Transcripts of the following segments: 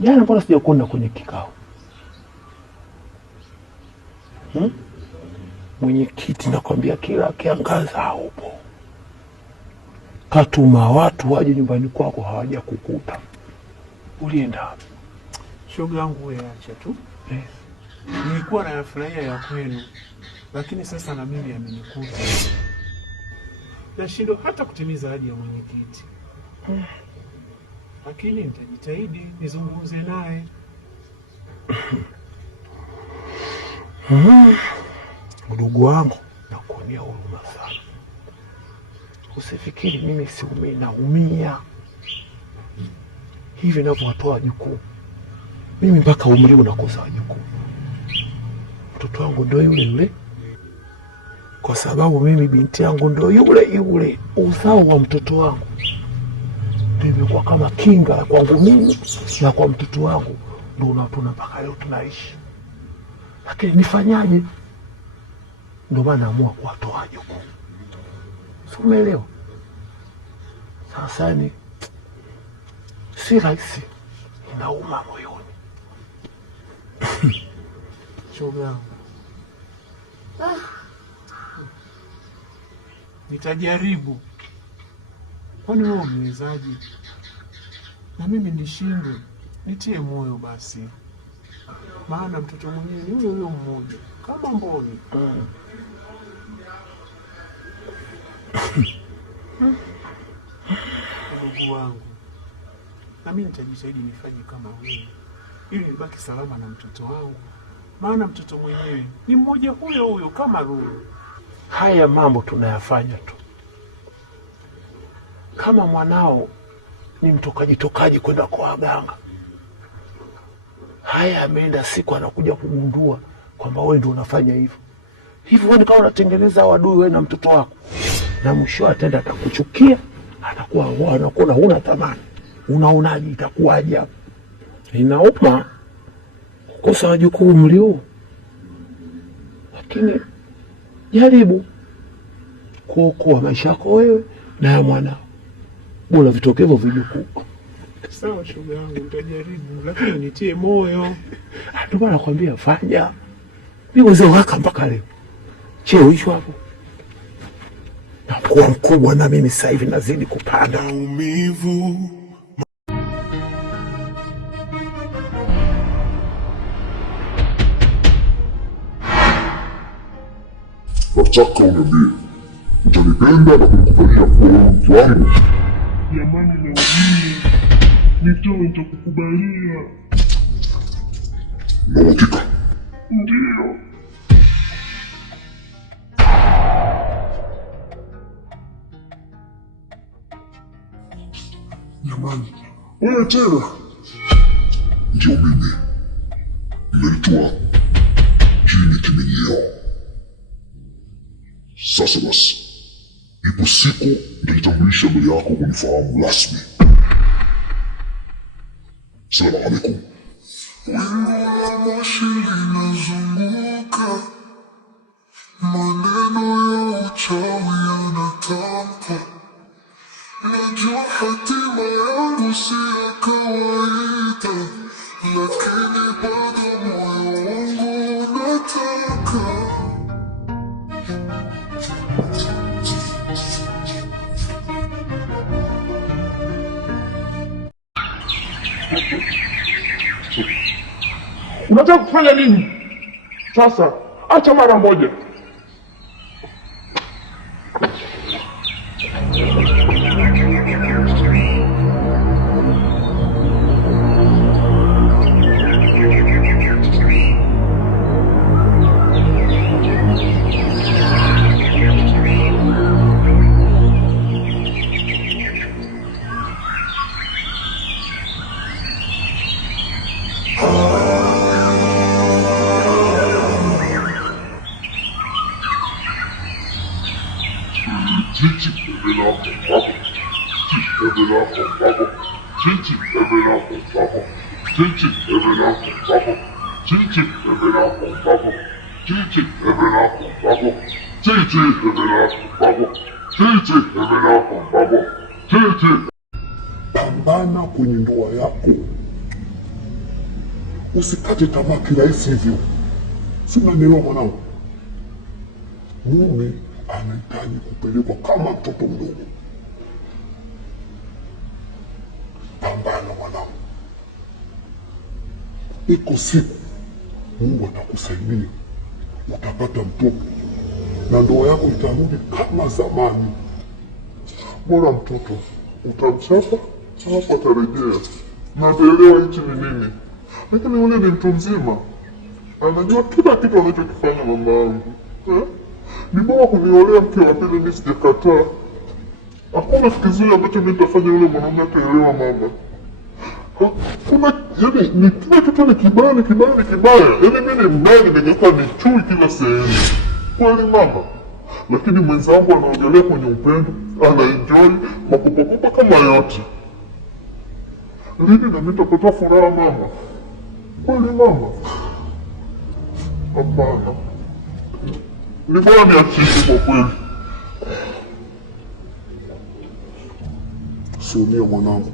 Jana mbona sijakuona kwenye kikao? Mwenyekiti nakwambia kila kiangaza haupo. Katuma watu waje nyumbani kwako hawaja kukuta. Ulienda wapi? Shoga yangu wewe acha tu. Nilikuwa nayafurahia ya kwenu. Lakini sasa na mimi amenikuta. Nashindwa hata kutimiza ahadi ya mwenyekiti. Lakini nitajitahidi nizungumze naye. Ndugu wangu, nakuonea huruma sana. Usifikiri mimi siumii, naumia. Hivi ninavyowatoa jukumu, mimi mpaka umri unakosa jukumu. Mtoto wangu ndio yule yule, kwa sababu mimi binti yangu ndio yule yule. Uzao wa mtoto wangu imekuwa kama kinga kwangu mimi na kwa mtoto wangu, ndio unatuna mpaka leo tunaishi. Lakini nifanyaje? Ndio maana naamua kuwatoa jukumu. Umeelewa? Sasa ni si rahisi, inauma moyoni. Shoga, nitajaribu. Kwani wewe umewezaje? Na mimi nishindwe? Nitie moyo basi, maana mtoto mwenyewe ni huyo huyo mmoja kama mboni. Ndugu wangu, na mimi nitajitahidi nifanye kama wewe ili nibaki salama na mtoto wangu, maana mtoto mwenyewe ni mmoja huyo huyo kama Lulu. Haya mambo tunayafanya tu. Kama mwanao ni mtokaji kwenda kwa waganga, haya ameenda siku anakuja kugundua kwamba wewe ndio unafanya hivyo. Hivyo wewe kama unatengeneza wadui wewe na mtoto wako, na mwisho ataenda atakuchukia, anakuwa huna thamani. Unaonaje itakuwaje hapo? Inauma kukosa wajukumu mlio. Lakini jaribu kuokoa maisha yako wewe na ya mwanao. Bora vitokevo vijukuu. Sawa shoga yangu, nitajaribu, lakini nitie moyo. Ndio maana nakwambia fanya. Mimi uzao waka mpaka leo. Cheo hicho hapo. Na kuwa mkubwa na mimi sasa hivi nazidi kupanda. Maumivu. Nataka uniambie, utanipenda na kunikubalia kuwa mtu wangu? Jamani, naumia. Nitoe nitakukubalia. Na uhakika? Ndio. Jamani, wewe tena? Ndio mimi. Naitwa Jini Kimenyeo. Sasa basi, ipo siku nitajitambulisha mbele yako kunifahamu rasmi. Salamu alaikum. Wingu la moshi linazunguka, maneno ya uchawi yanatamka. Najua hatima yangu si ya kawaida, lakini bado moyo wangu unataka. Unataka kufanya nini? Sasa acha mara moja. Pambana kwenye ndoa yako Usikate tamaa kirahisi hivyo, si unanielewa mwanangu? Mume anahitaji kupelekwa kama mtoto mdogo. Pambana mwanangu, iko siku Mungu atakusaidia, utapata mtoto na ndoa yako itarudi kama zamani. Bora mtoto utamchapa alafu atarejea na ataelewa hichi ni nini. Lakini yule ni mtu mzima, anajua kila kitu anachokifanya mama yangu. Ni bora kuniolea mke wa pili, mimi sijakataa. Hakuna kizuri ambacho mimi nitafanya yule mwanaume ataelewa mama. Kuna yaani ni kila kitu ni kibaya, ni kibaya, ni kibaya. Yaani mimi ni mbaya, nimegeuka ni chui kila sehemu. Kweli mama. Lakini mwenzangu anaogelea kwenye upendo, anaenjoy makupakupa kama yote. Lini na mimi nitapata furaha mama? Kweli mama? Hapana. Ni bora niachie kwa kweli. Siumia mwanangu.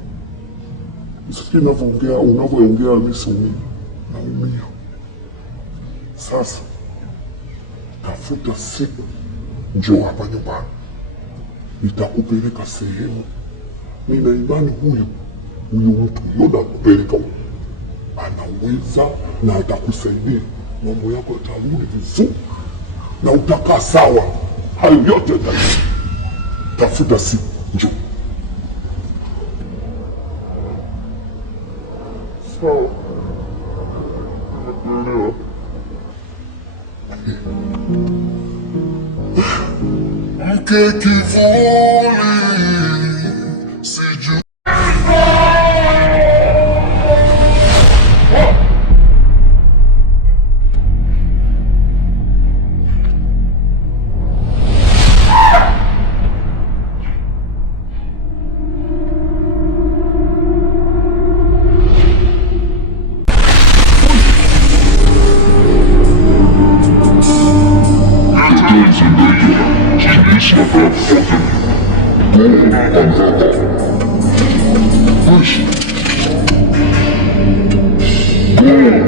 Usikie unavyoongea mimi siumia. Naumia. Sasa tafuta siku, njoo hapa nyumbani, nitakupeleka sehemu. Nina imani huyu mtu yoda kupeleka anaweza na atakusaidia, mambo yako yatarudi vizuri na utakaa sawa. Hayo yote tafuta siku, njoo. Sawa, nakuelewa. Mke kivuli sijui Go!